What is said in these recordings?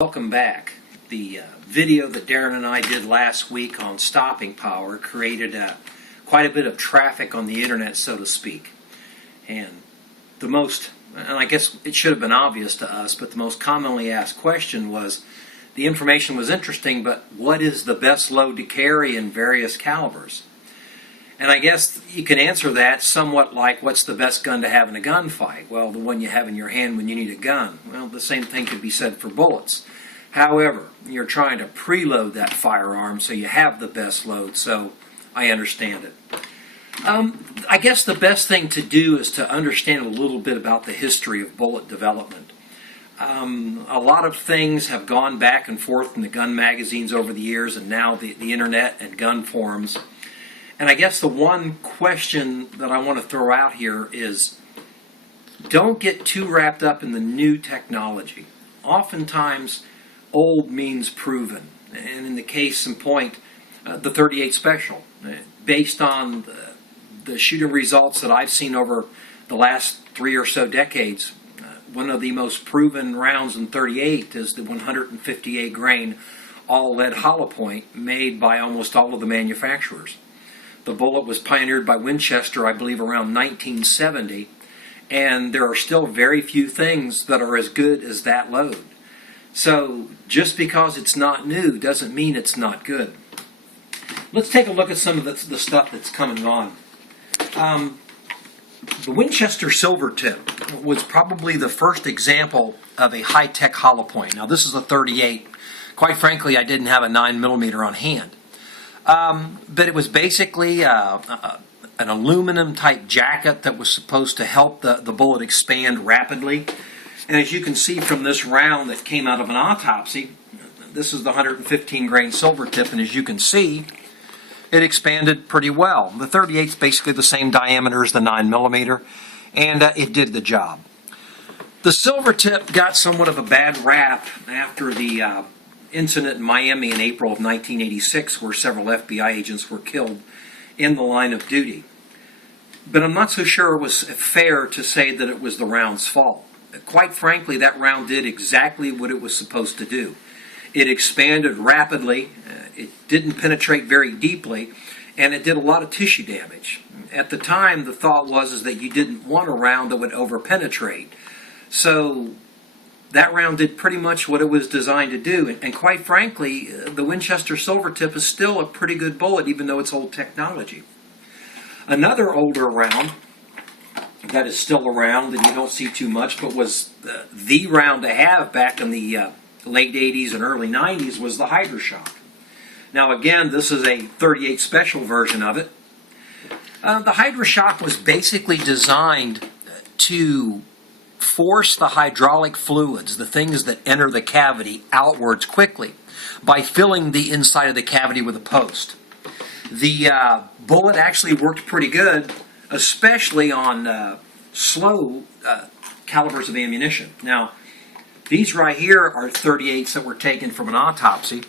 Welcome back. The video that Darren and I did last week on stopping power created quite a bit of traffic on the internet, so to speak. And I guess it should have been obvious to us, but the most commonly asked question was, the information was interesting, but what is the best load to carry in various calibers? And I guess you can answer that somewhat like, what's the best gun to have in a gunfight? Well, the one you have in your hand when you need a gun. Well, the same thing could be said for bullets. However, you're trying to preload that firearm so you have the best load, so I understand it. I guess the best thing to do is to understand a little bit about the history of bullet development. A lot of things have gone back and forth in the gun magazines over the years, and now the internet and gun forums. And I guess the one question that I want to throw out here is, don't get too wrapped up in the new technology. Oftentimes, old means proven. And in the case in point, the 38 Special, based on the shooting results that I've seen over the last 3 or so decades, one of the most proven rounds in 38 is the 158 grain all-lead hollow point made by almost all of the manufacturers. The bullet was pioneered by Winchester, I believe, around 1970, and there are still very few things that are as good as that load. So just because it's not new doesn't mean it's not good. Let's take a look at some of the stuff that's coming on. The Winchester Silvertip was probably the first example of a high-tech hollow point. Now this is a 38. Quite frankly, I didn't have a 9mm on hand. But it was basically an aluminum type jacket that was supposed to help the bullet expand rapidly. And as you can see from this round that came out of an autopsy, this is the 115 grain Silvertip, and as you can see, it expanded pretty well. The 38 is basically the same diameter as the 9mm, and it did the job. The Silvertip got somewhat of a bad rap after the incident in Miami in April of 1986, where several FBI agents were killed in the line of duty. But I'm not so sure it was fair to say that it was the round's fault. Quite frankly, that round did exactly what it was supposed to do. It expanded rapidly, it didn't penetrate very deeply, and it did a lot of tissue damage. At the time, the thought was that you didn't want a round that would over-penetrate. So that round did pretty much what it was designed to do. And quite frankly, the Winchester Silvertip is still a pretty good bullet, even though it's old technology. Another older round that is still around and you don't see too much, but was the round to have back in the late 80s and early 90s, was the Hydra Shok. Now again, this is a 38 Special version of it. The Hydra Shok was basically designed to force the hydraulic fluids, the things that enter the cavity, outwards quickly by filling the inside of the cavity with a post. The bullet actually worked pretty good, especially on slow calibers of ammunition. Now, these right here are 38s that were taken from an autopsy.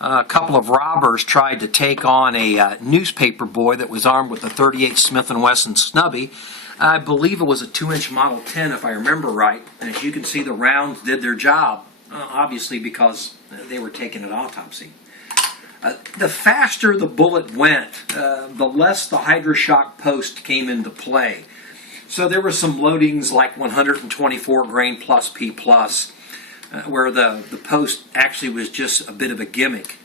A couple of robbers tried to take on a newspaper boy that was armed with a 38 Smith & Wesson Snubby. I believe it was a 2-inch Model 10, if I remember right. And as you can see, the rounds did their job, obviously because they were taken at autopsy. The faster the bullet went, the less the Hydra Shok post came into play. So there were some loadings like 124 grain plus P+, where the post actually was just a bit of a gimmick.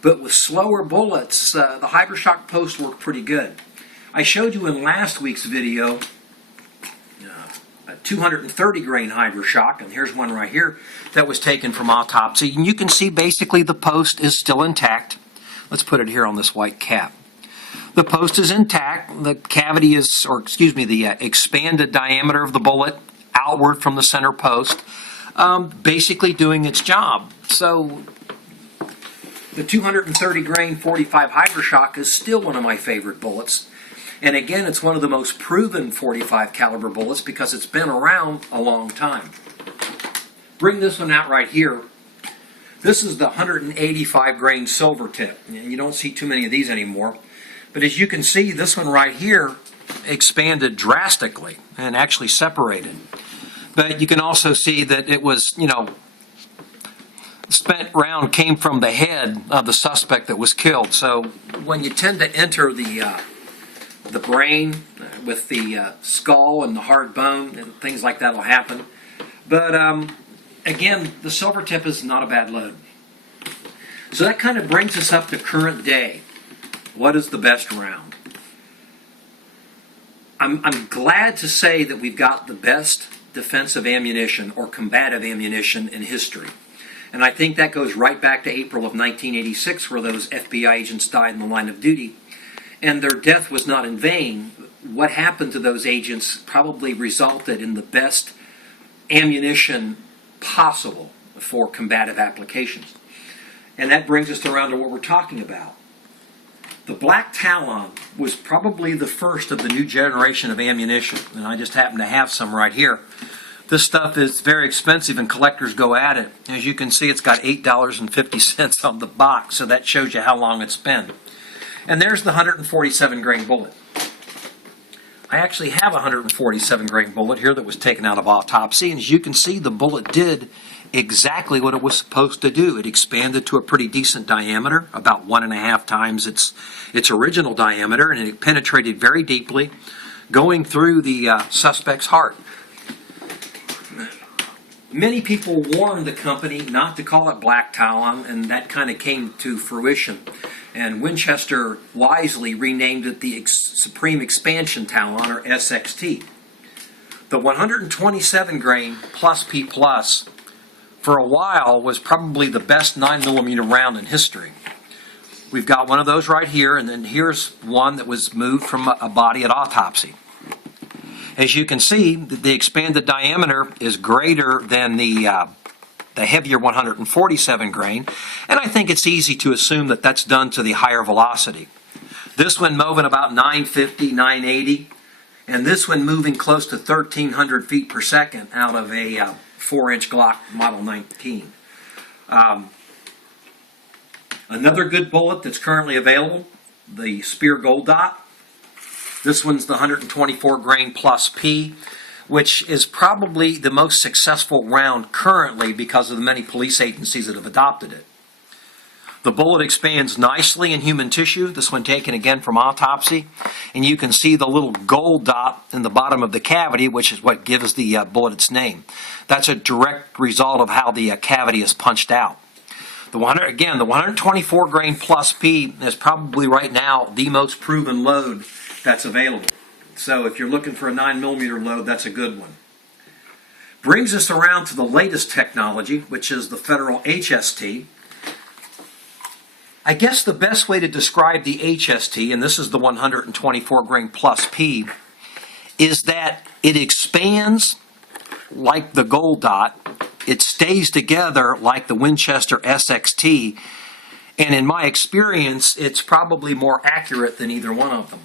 But with slower bullets, the Hydra Shok post worked pretty good. I showed you in last week's video a 230 grain Hydra Shok, and here's one right here that was taken from autopsy. And you can see basically the post is still intact. Let's put it here on this white cap. The post is intact. The cavity is, the expanded diameter of the bullet outward from the center post, basically doing its job. So the 230 grain 45 Hydra Shok is still one of my favorite bullets. And again, it's one of the most proven 45 caliber bullets because it's been around a long time. Bring this one out right here. This is the 185 grain Silvertip, and you don't see too many of these anymore. But as you can see, this one right here expanded drastically and actually separated. But you can also see that it was, spent round came from the head of the suspect that was killed. So when you tend to enter the brain with the skull and the hard bone, and things like that will happen. But again, the silver tip is not a bad load. So that kind of brings us up to current day. What is the best round? I'm glad to say that we've got the best defensive ammunition or combative ammunition in history. And I think that goes right back to April of 1986, where those FBI agents died in the line of duty. And their death was not in vain. What happened to those agents probably resulted in the best ammunition possible for combative applications. And that brings us around to what we're talking about. The Black Talon was probably the first of the new generation of ammunition, and I just happen to have some right here. This stuff is very expensive and collectors go at it. As you can see, it's got $8.50 on the box, so that shows you how long it's been. And there's the 147 grain bullet. I actually have a 147 grain bullet here that was taken out of autopsy, and as you can see, the bullet did exactly what it was supposed to do. It expanded to a pretty decent diameter, about 1.5 times its original diameter, and it penetrated very deeply, going through the suspect's heart. Many people warned the company not to call it Black Talon, and that kind of came to fruition. And Winchester wisely renamed it the Supreme Expansion Talon, or SXT. The 127 grain plus P plus for a while was probably the best 9mm round in history. We've got one of those right here, and then here's one that was moved from a body at autopsy. As you can see, the expanded diameter is greater than the heavier 147 grain, and I think it's easy to assume that that's done to the higher velocity. This one moving about 950, 980, and this one moving close to 1,300 feet per second out of a 4-inch Glock Model 19. Another good bullet that's currently available, the Spear Gold Dot. This one's the 124 grain plus P, which is probably the most successful round currently because of the many police agencies that have adopted it. The bullet expands nicely in human tissue, this one taken again from autopsy, and you can see the little gold dot in the bottom of the cavity, which is what gives the bullet its name. That's a direct result of how the cavity is punched out. The 124 grain plus P is probably right now the most proven load that's available. So if you're looking for a 9mm load, that's a good one. Brings us around to the latest technology, which is the Federal HST. I guess the best way to describe the HST, and this is the 124 grain plus P, is that it expands like the gold dot, it stays together like the Winchester SXT, and in my experience, it's probably more accurate than either one of them.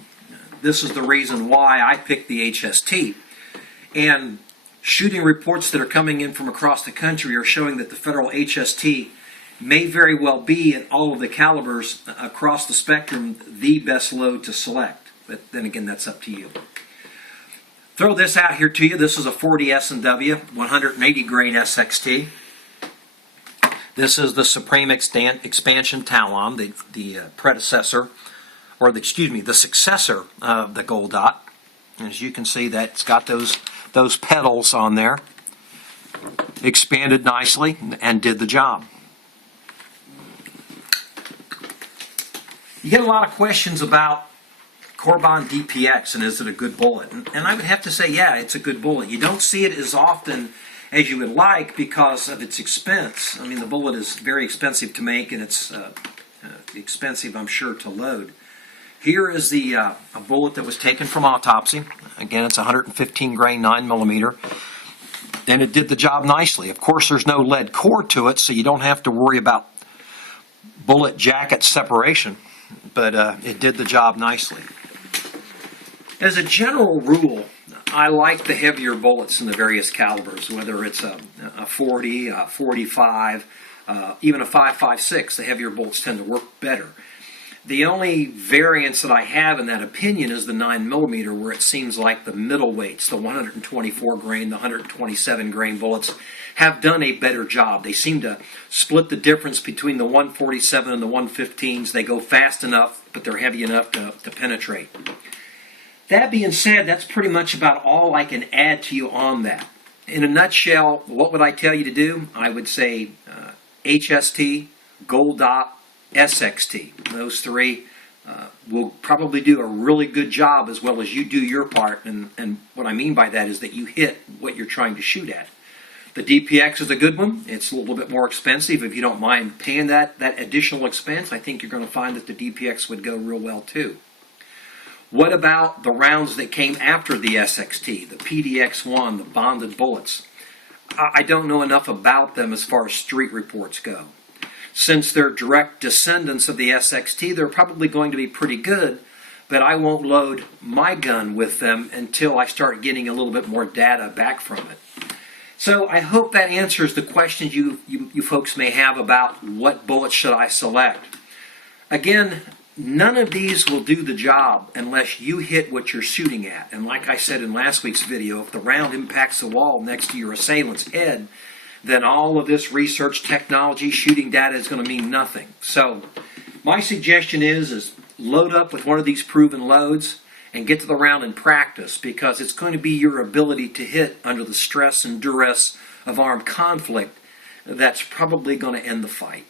This is the reason why I picked the HST. And shooting reports that are coming in from across the country are showing that the Federal HST may very well be, in all of the calibers across the spectrum, the best load to select. But then again, that's up to you. Throw this out here to you. This is a 40 S&W 180 grain SXT. This is the Supreme Expansion Talon, the predecessor, or the successor of the Gold Dot. As you can see, that's got those pedals on there. Expanded nicely and did the job. You get a lot of questions about Corbon DPX and is it a good bullet? And I would have to say, yeah, it's a good bullet. You don't see it as often as you would like because of its expense. I mean, the bullet is very expensive to make, and it's expensive, I'm sure, to load. Here is a bullet that was taken from autopsy. Again, it's 115 grain 9mm, and it did the job nicely. Of course, there's no lead core to it, so you don't have to worry about bullet jacket separation, but it did the job nicely. As a general rule, I like the heavier bullets in the various calibers, whether it's a 40, a 45, even a 5.56. The heavier bullets tend to work better. The only variance that I have in that opinion is the 9mm, where it seems like the middleweights, the 124 grain, the 127 grain bullets, have done a better job. They seem to split the difference between the 147 and the 115s. They go fast enough, but they're heavy enough to penetrate. That being said, that's pretty much about all I can add to you on that. In a nutshell, what would I tell you to do? I would say HST, Gold Dot, SXT. Those three will probably do a really good job as well as you do your part. And what I mean by that is that you hit what you're trying to shoot at. The DPX is a good one. It's a little bit more expensive. If you don't mind paying that additional expense, I think you're going to find that the DPX would go real well too. What about the rounds that came after the SXT, the PDX-1, the bonded bullets? I don't know enough about them as far as street reports go. Since they're direct descendants of the SXT, they're probably going to be pretty good, but I won't load my gun with them until I start getting a little bit more data back from it. So I hope that answers the questions you folks may have about what bullets should I select. Again, none of these will do the job unless you hit what you're shooting at. And like I said in last week's video, if the round impacts the wall next to your assailant's head, then all of this research technology, shooting data is going to mean nothing. So my suggestion is load up with one of these proven loads and get to the round in practice, because it's going to be your ability to hit under the stress and duress of armed conflict that's probably going to end the fight.